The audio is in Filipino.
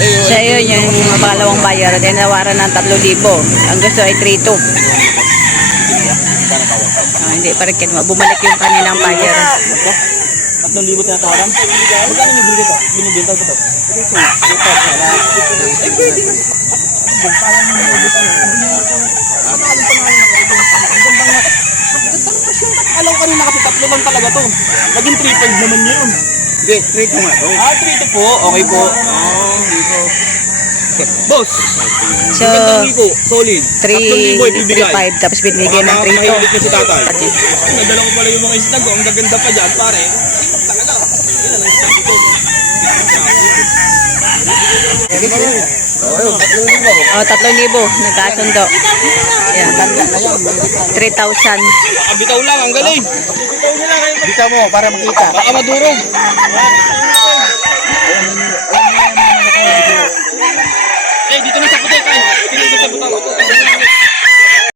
So yun, yung pangalawang buyer, tinawaran ng 3,000. Ang gusto ay 3,200. Hindi pa rin bumalik yung kanilang buyer. 3,000 tinatawaran? Magkano yung binibenta ko to? Alam ko kanina kasi 3 lang talaga to. Naging 3,500 naman yun. Hindi, straight mo nga to. 3,200 po. Okay po. Dito. Boss, So, 3,000 solid. 3,500 tapos binigyan ng 3,200. Mahilig na si tatay. Nadala ko pala yung mga isnag. Ang gaganda pa dyan, pare. Talaga. Yan ang isnag ito. Oh, 3,000. Nagkasundo. Yan. 3,000. Bitaw lang, ang galing. Bisa mo para makita. Baka madurog.